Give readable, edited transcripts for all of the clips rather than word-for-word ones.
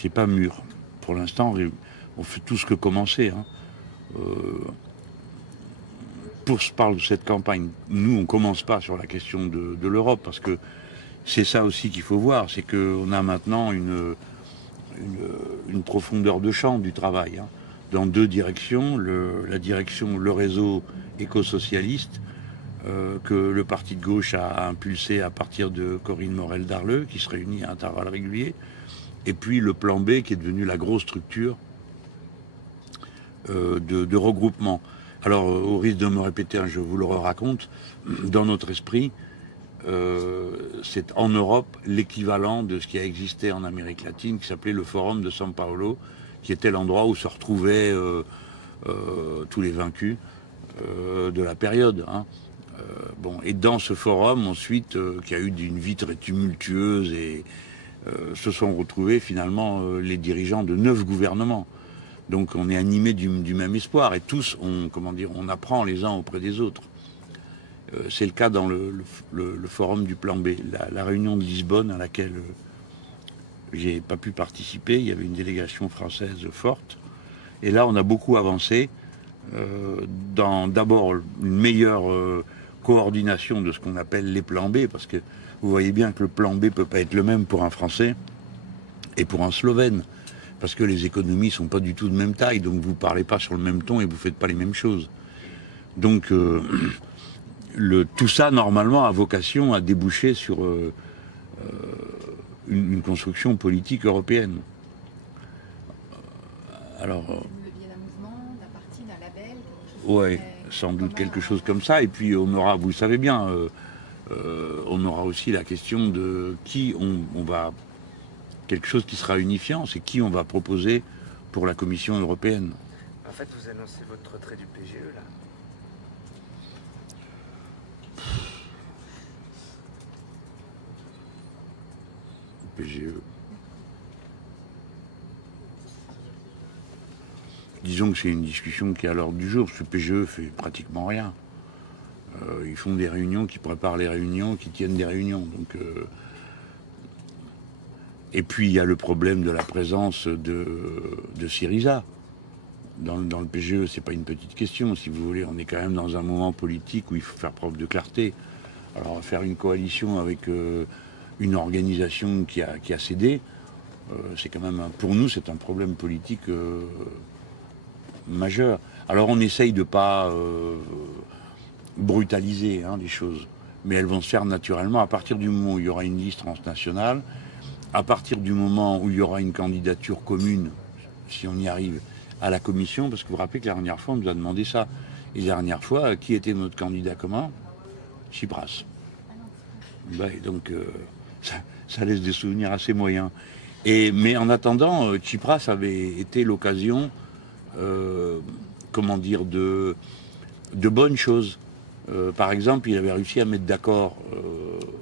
c'est pas mûr. Pour l'instant, on fait tout ce que commencer. Hein. Pour se parler de cette campagne, nous, on commence pas sur la question de l'Europe, parce que c'est ça aussi qu'il faut voir, c'est qu'on a maintenant une profondeur de champ du travail, hein, dans deux directions. La direction, le réseau éco-socialiste, que le parti de gauche a impulsé à partir de Corinne Morel-Darleux, qui se réunit à intervalles réguliers, et puis le plan B, qui est devenu la grosse structure de regroupement. Alors, au risque de me répéter, hein, je vous le raconte, dans notre esprit, c'est en Europe l'équivalent de ce qui a existé en Amérique latine, qui s'appelait le Forum de São Paulo, qui était l'endroit où se retrouvaient tous les vaincus de la période. Hein. Bon, et dans ce forum, ensuite, qui a eu une vie très tumultueuse, et se sont retrouvés finalement les dirigeants de 9 gouvernements. Donc on est animé du même espoir, et tous, on apprend les uns auprès des autres. C'est le cas dans le forum du plan B, la réunion de Lisbonne à laquelle j'ai pas pu participer. Il y avait une délégation française forte, et là on a beaucoup avancé dans d'abord une meilleure coordination de ce qu'on appelle les plans B, parce que vous voyez bien que le plan B peut pas être le même pour un Français et pour un Slovène, parce que les économies sont pas du tout de même taille, donc vous parlez pas sur le même ton et vous faites pas les mêmes choses. Donc tout ça, normalement, a vocation à déboucher sur une construction politique européenne. Alors, il y a un mouvement, d'un parti, d'un label. Ouais, sans doute quelque chose comme ça. Et puis on aura, vous le savez bien, on aura aussi la question de qui on va, quelque chose qui sera unifiant, c'est qui on va proposer pour la Commission européenne. En fait, vous annoncez votre retrait du PGE, là. PGE. Disons que c'est une discussion qui est à l'ordre du jour, parce que le PGE fait pratiquement rien. Ils font des réunions, qui préparent les réunions, qui tiennent des réunions. Donc, et puis il y a le problème de la présence de Syriza dans le PGE. C'est pas une petite question, si vous voulez. On est quand même dans un moment politique où il faut faire preuve de clarté. Alors faire une coalition avec une organisation qui a cédé, c'est quand même, pour nous, c'est un problème politique majeur. Alors on essaye de pas brutaliser les choses, mais elles vont se faire naturellement à partir du moment où il y aura une liste transnationale, à partir du moment où il y aura une candidature commune, si on y arrive, à la Commission, parce que vous vous rappelez que la dernière fois on nous a demandé ça, et la dernière fois, qui était notre candidat commun? Tsipras. Ben, donc ça laisse des souvenirs assez moyens. Mais en attendant, Tsipras avait été l'occasion de bonnes choses. Par exemple, il avait réussi à mettre d'accord,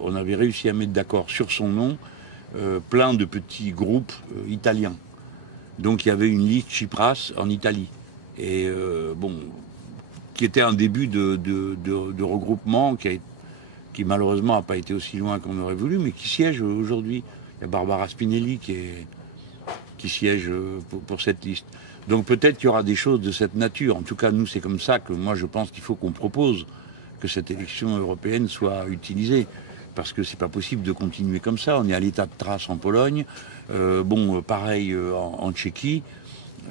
on avait réussi à mettre d'accord sur son nom plein de petits groupes italiens. Donc il y avait une liste Tsipras en Italie. Et qui était un début de regroupement qui malheureusement n'a pas été aussi loin qu'on aurait voulu, mais qui siège aujourd'hui. Il y a Barbara Spinelli qui siège pour cette liste. Donc peut-être qu'il y aura des choses de cette nature. En tout cas, nous, c'est comme ça que moi, je pense qu'il faut qu'on propose que cette élection européenne soit utilisée. Parce que c'est pas possible de continuer comme ça. On est à l'état de trace en Pologne. Pareil en Tchéquie,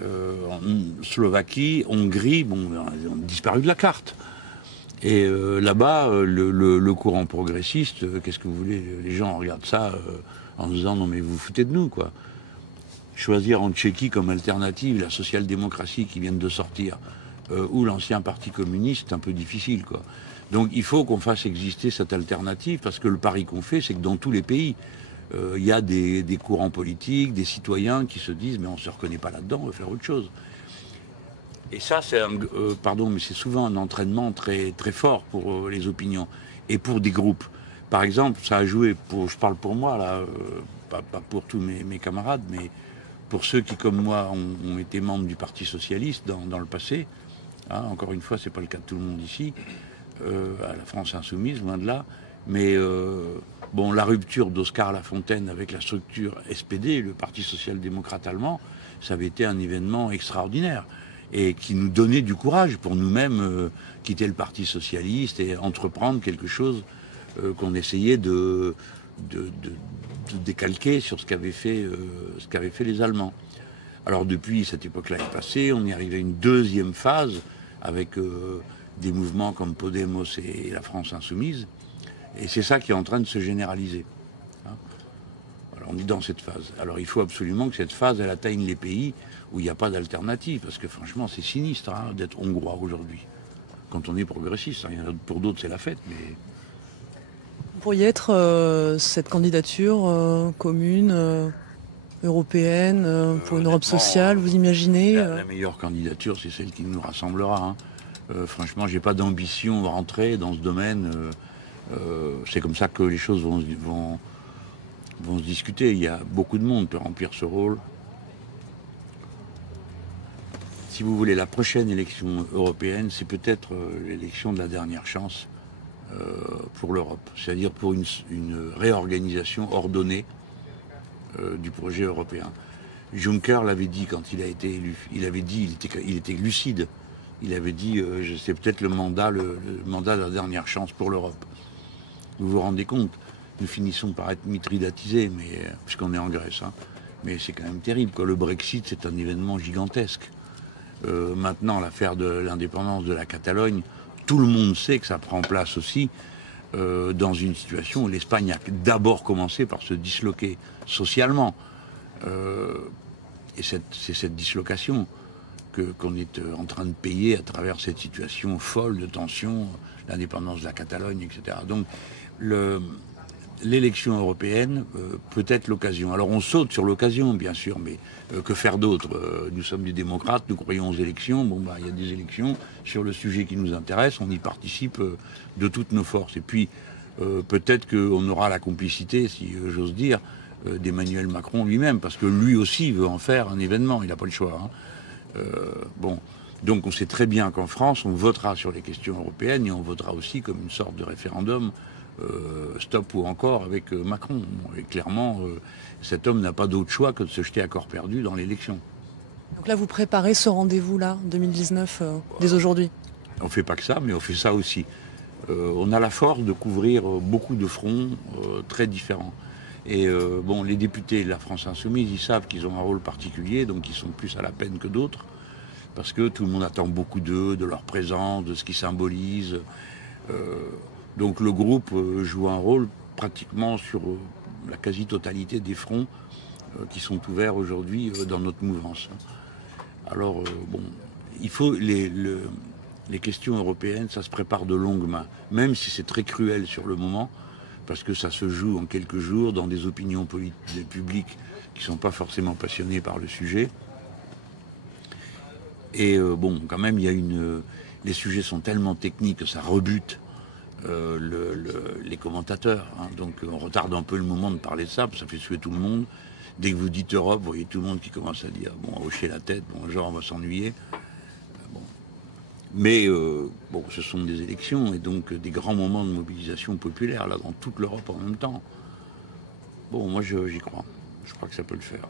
en Slovaquie, Hongrie, ils ont disparu de la carte. Et là-bas, le courant progressiste, qu'est-ce que vous voulez? Les gens regardent ça en disant non mais vous foutez de nous, quoi. Choisir en Tchéquie comme alternative la social-démocratie qui vient de sortir ou l'ancien parti communiste, c'est un peu difficile, quoi. Donc il faut qu'on fasse exister cette alternative, parce que le pari qu'on fait, c'est que dans tous les pays, il y a des courants politiques, des citoyens qui se disent mais on ne se reconnaît pas là-dedans, on veut faire autre chose. Et ça, c'est mais c'est souvent un entraînement très, très fort pour les opinions et pour des groupes. Par exemple, ça a joué, je parle pour moi, là, pas pour tous mes camarades, mais pour ceux qui, comme moi, ont été membres du Parti Socialiste dans le passé. Encore une fois, c'est pas le cas de tout le monde ici, à la France insoumise, loin de là. Mais Bon, la rupture d'Oscar Lafontaine avec la structure SPD, le Parti social-démocrate allemand, ça avait été un événement extraordinaire et qui nous donnait du courage pour nous-mêmes quitter le Parti socialiste et entreprendre quelque chose qu'on essayait de décalquer sur ce qu'avaient fait les Allemands. Alors depuis, cette époque-là est passée, on est arrivé à une deuxième phase avec des mouvements comme Podemos et la France Insoumise. Et c'est ça qui est en train de se généraliser. Alors on est dans cette phase. Alors il faut absolument que cette phase, elle atteigne les pays où il n'y a pas d'alternative. Parce que franchement, c'est sinistre d'être hongrois aujourd'hui. Quand on est progressiste, pour d'autres, c'est la fête. Mais... Vous pourriez être cette candidature commune, européenne, pour une Europe sociale, vous imaginez la meilleure candidature, c'est celle qui nous rassemblera. Franchement, j'ai pas d'ambition de rentrer dans ce domaine. C'est comme ça que les choses vont se discuter. Il y a beaucoup de monde qui peut remplir ce rôle. Si vous voulez, la prochaine élection européenne, c'est peut-être l'élection de la dernière chance pour l'Europe. C'est-à-dire pour une réorganisation ordonnée du projet européen. Juncker l'avait dit quand il a été élu. Il avait dit, il était lucide. Il avait dit, c'est peut-être le mandat de la dernière chance pour l'Europe. Vous vous rendez compte, nous finissons par être mitridatisés, puisqu'on est en Grèce. Mais c'est quand même terrible, quoi. Le Brexit, c'est un événement gigantesque. Maintenant, l'affaire de l'indépendance de la Catalogne, tout le monde sait que ça prend place aussi dans une situation où l'Espagne a d'abord commencé par se disloquer socialement. Et c'est cette dislocation qu'on est en train de payer à travers cette situation folle de tension, l'indépendance de la Catalogne, etc. Donc l'élection européenne peut être l'occasion. Alors on saute sur l'occasion, bien sûr, mais que faire d'autre? Nous sommes des démocrates, nous croyons aux élections. Bon, il y a des élections sur le sujet qui nous intéresse, on y participe de toutes nos forces. Et puis peut-être qu'on aura la complicité, si j'ose dire, d'Emmanuel Macron lui-même, parce que lui aussi veut en faire un événement, il n'a pas le choix. Donc on sait très bien qu'en France, on votera sur les questions européennes et on votera aussi comme une sorte de référendum stop ou encore avec Macron. Et clairement, cet homme n'a pas d'autre choix que de se jeter à corps perdu dans l'élection. Donc là, vous préparez ce rendez-vous-là, 2019, dès aujourd'hui? On ne fait pas que ça, mais on fait ça aussi. On a la force de couvrir beaucoup de fronts très différents. Et les députés de la France Insoumise, ils savent qu'ils ont un rôle particulier, donc ils sont plus à la peine que d'autres, parce que tout le monde attend beaucoup d'eux, de leur présence, de ce qu'ils symbolisent. Donc le groupe joue un rôle pratiquement sur la quasi-totalité des fronts qui sont ouverts aujourd'hui dans notre mouvance. Alors, il faut les questions européennes, ça se prépare de longue main, même si c'est très cruel sur le moment, parce que ça se joue en quelques jours dans des opinions publiques qui ne sont pas forcément passionnées par le sujet. Et quand même, les sujets sont tellement techniques que ça rebute les commentateurs. Donc on retarde un peu le moment de parler de ça, parce que ça fait suer tout le monde. Dès que vous dites Europe, vous voyez tout le monde qui commence à dire, hocher la tête, genre on va s'ennuyer. Mais ce sont des élections et donc des grands moments de mobilisation populaire, là, dans toute l'Europe en même temps. Moi j'y crois. Je crois que ça peut le faire.